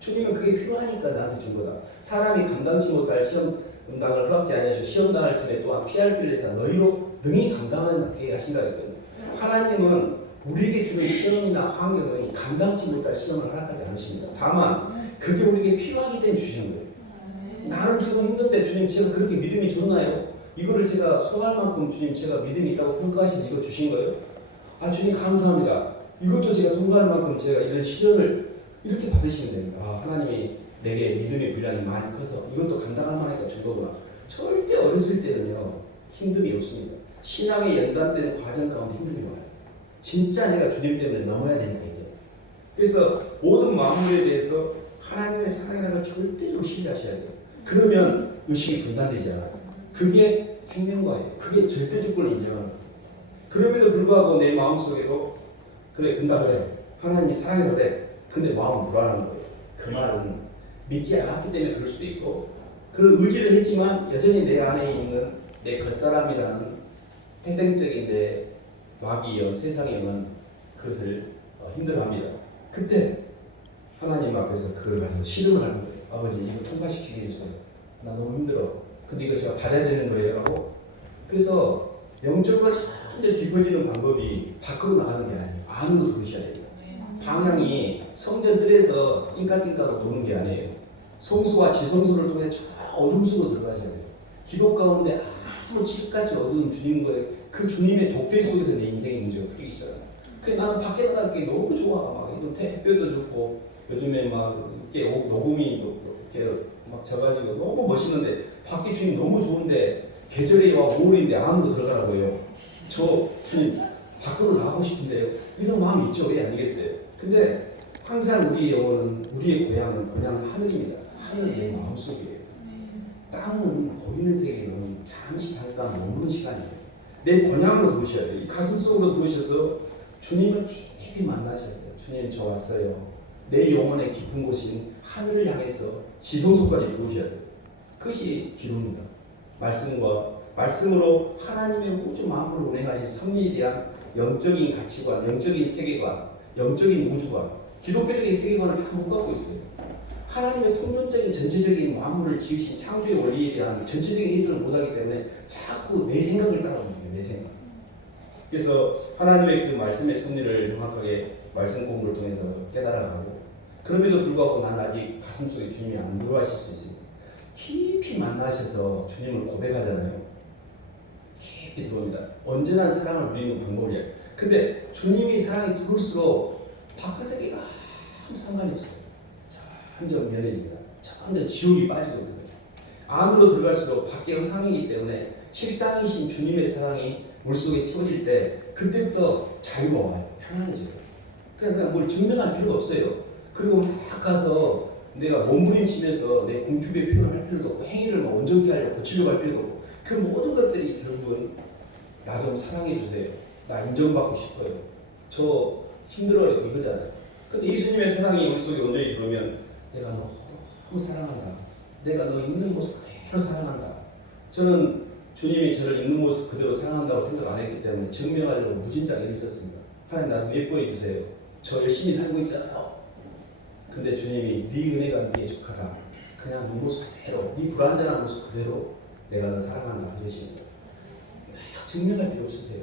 주님은 그게 필요하니까 나한테 준 거다. 사람이 감당치 못할 시험당을 허락지 아니하시고 시험당할 틈에 또한 피할 길을 내사 너희로 능히 감당하게 하신다 했거든요. 하나님은 우리에게 주는 시험이나 환경을 감당치 못할 시험을 허락하지 않으십니다. 다만 그게 우리에게 필요하기 때문에 주시는 거예요. 나는 지금 힘든데 주님 제가 그렇게 믿음이 좋나요? 이거를 제가 소화할 만큼 주님 제가 믿음이 있다고 평가하셔서 이거 주신 거예요? 아 주님 감사합니다. 이것도 제가 통과할 만큼 제가 이런 시련을 이렇게 받으시면 됩니다. 아 하나님이 내게 믿음의 분량이 많이 커서 이것도 감당할 만하니까 준 거구나. 절대 어렸을 때는요 힘듦이 없습니다. 신앙의 연단되는 과정 가운데 힘듦이 와요. 진짜 내가 주님 때문에 넘어야 되니까 이제. 그래서 모든 만물에 대해서 하나님의 사랑이라는 걸 절대적으로 신뢰하셔야 돼요. 그러면 의식이 분산되지 않아요. 그게 생명과예요. 그게 절대주권을 인정하는 거예요. 그럼에도 불구하고 내 마음속에도 그래 근다 그래. 하나님이 사랑해서 그래. 근데 마음은 불안한 거예요. 그 말은 믿지 않았기 때문에 그럴 수도 있고 그 의지를 했지만 여전히 내 안에 있는 내 겉사람이라는 태생적인 내 마귀의 영, 세상의 영은 그것을 힘들어합니다. 그때 하나님 앞에서 그걸 가지고 실험을 하는 거예요. 아버지 이거 통과시키게 해주세요. 나 너무 힘들어. 근데 이거 제가 받아야 되는 거예요 하고. 그래서 영적으로 점점 깊어지는 방법이 밖으로 나가는 게 아니에요. 안으로 들으셔야 돼요. 방향이 성전 뜰에서 띵까띵까로 도는 게 아니에요. 성수와 지성수를 통해 저 어둠 속으로 들어가셔야 돼요. 기도 가운데 아무 지금까지 어두운 주님과의 그 주님의 독대 속에서 내 인생의 문제가 풀리기 시작해요. 그래 나는 밖에 나갈 게 너무 좋아. 막 햇볕도 좋고 요즘에 막 이렇게 녹음이 이렇게 막 져가지고 너무 멋있는데 밖에 주님 너무 좋은데 계절이 와 5월인데 안으로 들어가라고 해요. 저 주님 밖으로 나가고 싶은데요. 이런 마음이 있죠. 왜 아니겠어요? 근데 항상 우리의 영혼은 우리의 고향은 그냥 하늘입니다. 하늘이 내 마음속이에요. 땅은 보이는 세계는 잠시 잠깐 머무는 시간이에요. 내 본향으로 들어오셔야 돼요. 이 가슴 속으로 들어오셔서 주님을 깊이 만나셔야 돼요. 주님 저 왔어요. 내 영혼의 깊은 곳인 하늘을 향해서 지성소까지 들어오셔야 돼요. 그것이 기도입니다. 말씀으로 하나님의 모든 마음으로 운행하신 섭리에 대한 영적인 가치관, 영적인 세계관, 영적인 우주관, 기독교적인 세계관을 다 못 갖고 있어요. 하나님의 통전적인 전체적인 만물을 지으신 창조의 원리에 대한 전체적인 해석을 못하기 때문에 자꾸 내 생각을 따라옵니다. 내 생각. 그래서 하나님의 그 말씀의 섭리를 정확하게 말씀 공부를 통해서 깨달아가고, 그럼에도 불구하고 난 아직 가슴속에 주님이 안 들어가실 수 있습니다. 깊이 만나셔서 주님을 고백하잖아요. 깊이 들어옵니다. 온전한 사랑을 누리는 방법이에요. 근데 주님이 사랑이 들어올수록 밖의 세계가 아무 상관이 없어요. 점점 면해집니다. 점점 지옥이 빠지고 있는 거죠. 안으로 들어갈수록 밖의 허상이기 때문에 실상이신 주님의 사랑이 물속에 채워질 때 그때부터 자유가 와요. 편안해져요. 그러니까 뭘 증명할 필요가 없어요. 그리고 막 가서 내가 몸부림치면서 내 궁핍의 표현을 할 필요도 없고 행위를 막 온전케 하려고 고치려고 할 필요도 없고, 그 모든 것들이 결국은 나 좀 사랑해 주세요. 나 인정받고 싶어요. 저 힘들어요. 이거잖아요. 근데 예수님의 사랑이 우리 속에 온전히 들어오면 내가 너 너무 사랑한다. 내가 너 있는 모습 그대로 사랑한다. 저는 주님이 저를 있는 모습 그대로 사랑한다고 생각 안 했기 때문에 증명하려고 무진장 애를 썼습니다. 하나님 나를 예뻐해 주세요. 저 열심히 살고 있잖아요. 근데 주님이 네 은혜가 네에 족하다. 그냥 네 모습 그대로, 네 불완전한 모습 그대로 내가 너 사랑한다 하시는 거예요. 증명할 필요 없으세요.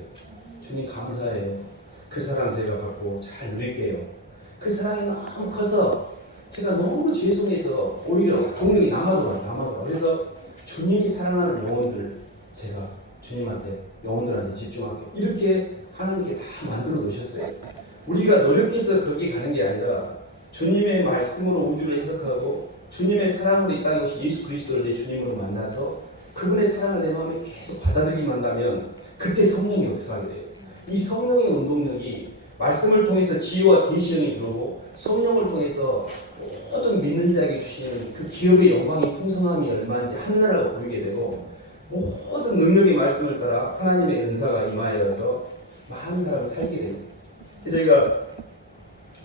주님 감사해요. 그 사랑 제가 갖고 잘 누릴게요. 그 사랑이 너무 커서 제가 너무 죄송해서 오히려 동력이 남아돌아요. 그래서 주님이 사랑하는 영혼들 제가 주님한테 영혼들한테 집중할게요. 이렇게 하나님께 다 만들어 놓으셨어요. 우리가 노력해서 거기에 가는 게 아니라 주님의 말씀으로 우주를 해석하고 주님의 사랑으로 이 땅에 오신 예수 그리스도를 내 주님으로 만나서 그분의 사랑을 내 마음에 계속 받아들이기만 한다면 그때 성령이 역사하게 돼요. 이 성령의 운동력이 말씀을 통해서 지혜와 계시형이 들어오고 성령을 통해서 모든 믿는 자에게 주시는 그 기업의 영광이 풍성함이 얼마인지 하늘나라가 보이게 되고, 모든 능력의 말씀을 따라 하나님의 은사가 임하여서 많은 사람을 살게 됩니다. 저희가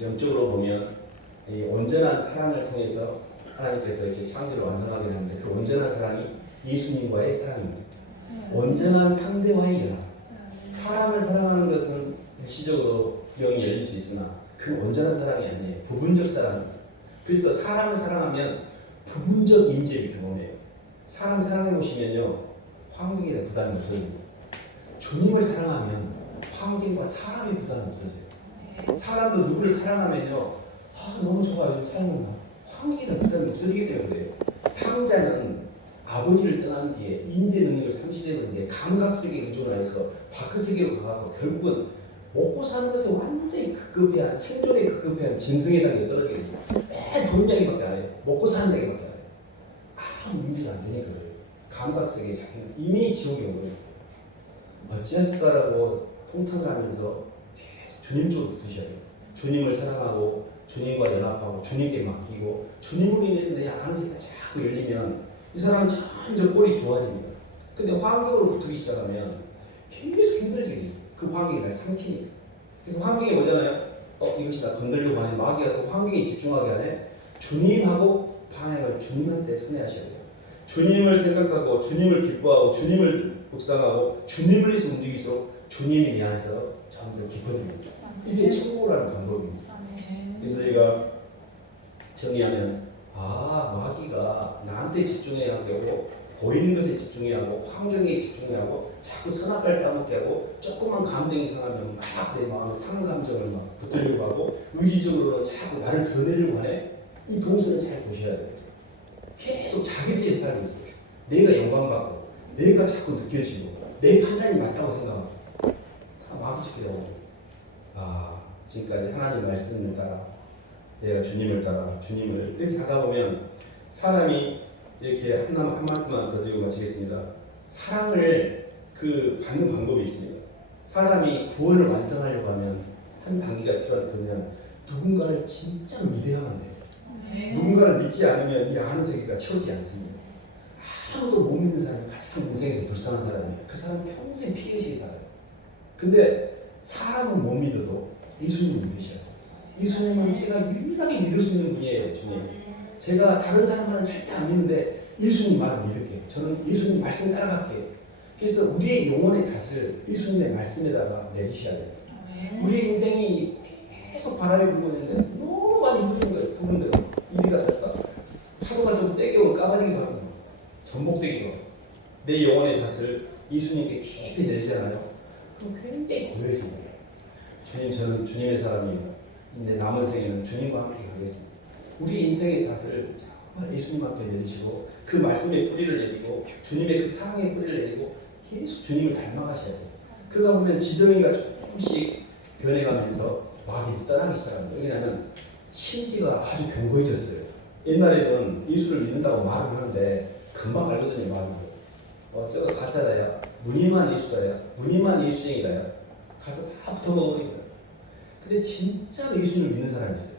영적으로 보면 이 온전한 사랑을 통해서 하나님께서 이렇게 창조를 완성하게 되는데, 그 온전한 사랑이 예수님과의 사랑입니다. 온전한 상대와의 연합. 사람을 사랑하는 것은 일시적으로 영이 열릴 수 있으나 그 온전한 사랑이 아니에요. 부분적 사랑입니다. 그래서 사람을 사랑하면 부분적 임재를 경험해요. 사람 사랑해 보시면요, 환경에 대한 부담이 없어집니다. 주님을 사랑하면 환경과 사람의 부담이 없어져요. 사람도 누구를 사랑하면요, 너무 좋아요. 삶은 환경에 대한 부담이 없어지게 되는 거예요. 탕자는 아버지를 떠난 뒤에 인재 능력을 상실했는데 감각세계에 의존하여서 밖의 세계로 가고 결국은 먹고 사는 것에 완전히 급급해한, 생존에 급급해한 진승의 단계에 떨어지게 있어요. 돈 이야기밖에 안 해요. 먹고 사는 얘기밖에 안 해요. 아무 인지가 안 되니까 그래요. 감각세계에 자기는 이미 지옥에 온 거예요. 어찌했을까라고 통탄을 하면서 계속 주님 쪽으로 붙으셔야 돼요. 주님을 사랑하고 주님과 연합하고 주님께 맡기고 주님으로 인해서 내 안세가 자꾸 열리면 이 사람은 점점 꼴이 좋아집니다. 근데 환경으로 붙기 시작하면 계속 힘들어지게 돼 있어요. 그 환경이 날 삼키니까. 그래서 환경이 뭐잖아요? 이것이 나 건들려고 하는 마귀가 환경에 집중하게 하네. 주님하고 방향을 주님한테 선회하셔야 돼요. 주님을 생각하고 주님을 기뻐하고 주님을 묵상하고 주님을 위해서 움직일수록 주님이 내 안에서 점점 깊어집니다. 이게 천국이라는 방법입니다. 그래서 저희가 정리하면 마귀가 나한테 집중해야 하고 보이는 것에 집중해야 하고 환경에 집중해야 하고 자꾸 선악과를 따먹게 하고 조금만 감정이 상하면 막 내 마음에 상한 감정을 막 붙들려고 하고 의지적으로 자꾸 나를 드러내려고 하네. 이 동선을 잘 보셔야 돼요. 계속 자기 위해서 살고 있어요. 내가 영광받고 내가 자꾸 느껴지고 내 판단이 맞다고 생각하고 다 마귀시키려고. 지금까지 하나님 말씀을 따라 내가 주님을 따라 주님을 이렇게 가다 보면 사람이 이렇게 한 말씀만 더 드리고 마치겠습니다. 사랑을 받는 방법이 있습니다. 사람이 구원을 완성하려고 하면 한 단계가 필요한 그냥 누군가를 진짜 믿어야만 돼요. 누군가를 믿지 않으면 이 아는 세계가 채워지지 않습니다. 아무도 못 믿는 사람이 가장 인생에서 불쌍한 사람이에요. 그 사람은 평생 피해의식이 살아요. 근데 사람은 못 믿어도 예수님을 믿으셔야 돼요. 예수님은 제가 유일하게 믿을 수 있는 분이에요. 주님. 제가 다른 사람은 절대 안 믿는데 예수님 말을 믿을게요. 저는 예수님 말씀 따라갈게요. 그래서 우리의 영혼의 탓을 예수님의 말씀에다가 내리셔야 돼요. 우리의 인생이 계속 바람이 불고 있는데 너무 많이 흐르는 거예요. 부는데도 이리가 탔다. 파도가 좀 세게 오면 까마지기도 하고 전복되기도 하고 내 영혼의 탓을 예수님께 깊이 내리잖아요. 그럼 굉장히 고요해진 거예요. 주님, 저는 주님의 사람입니다. 내 남은 생에는 주님과 함께 가겠습니다. 우리 인생의 탓을 정말 예수님 앞에 내리시고 그 말씀의 뿌리를 내리고 주님의 그 사랑의 뿌리를 내리고 계속 주님을 닮아가셔야 돼요. 그러다 보면 지정이가 조금씩 변해가면서 마귀를 떠나기 시작합니다. 왜냐하면 심지가 아주 견고해졌어요. 옛날에는 예수를 믿는다고 말을 하는데 금방 알거든요. 마귀를. 저거 가짜다야. 무늬만 예수다야. 무늬만 예수쟁이다야. 가서 다 붙어먹어버린 거예요. 근데 진짜로 예수님을 믿는 사람이 있어요.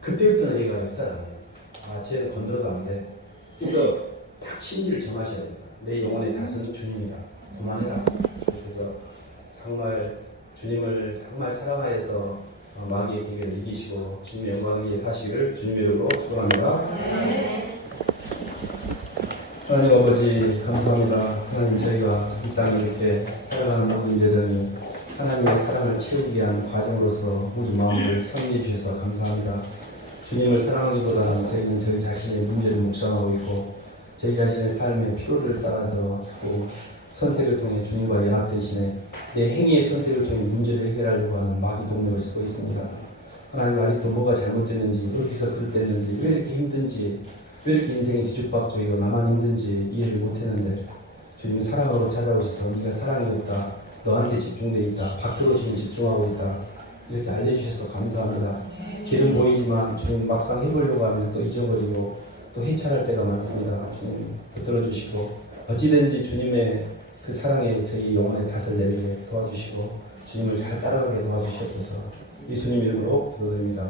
그때부터는 얘가 역사를 안 해요. 쟤는 건드려도 안 돼. 그래서 딱 심리를 정하셔야 돼요. 내 영혼의 탓은 주님이다. 그만해라. 그래서 정말 주님을 정말 사랑하여서 마귀의 기회를 이기시고 주님의 영광 위에 사시기를 주님의 이름으로 축원합니다. 하나님 아버지 감사합니다. 하나님 저희가 이 땅에 이렇게 살아가는 모든 여정이 하나님의 사랑을 채우기 위한 과정으로서 모든 마음을 섬기해 주셔서 감사합니다. 주님을 사랑하기보다는 저희는 저희 자신의 문제를 묵상하고 있고 저희 자신의 삶의 필요를 따라서 자꾸 선택을 통해 주님과 연합 대신에 내 행위의 선택을 통해 문제를 해결하려고 하는 마귀 동력을 쓰고 있습니다. 하나님 아직도 뭐가 잘못됐는지 어디서 그랬는지 왜 이렇게 힘든지 왜 이렇게 인생이 뒤죽박죽이고 나만 힘든지 이해를 못했는데 주님 사랑으로 찾아오셔서 네가 사랑이 없다. 너한테 집중되어 있다. 밖으로 지금 집중하고 있다. 이렇게 알려주셔서 감사합니다. 길은 보이지만 주님 막상 해보려고 하면 또 잊어버리고 또 해찰할 때가 많습니다. 주님 붙들어 주시고 어찌든지 주님의 그 사랑에 저희 영혼의 탓을 내리게 도와주시고 주님을 잘 따라가게 도와주시옵소서. 예수님 이름으로 기도드립니다.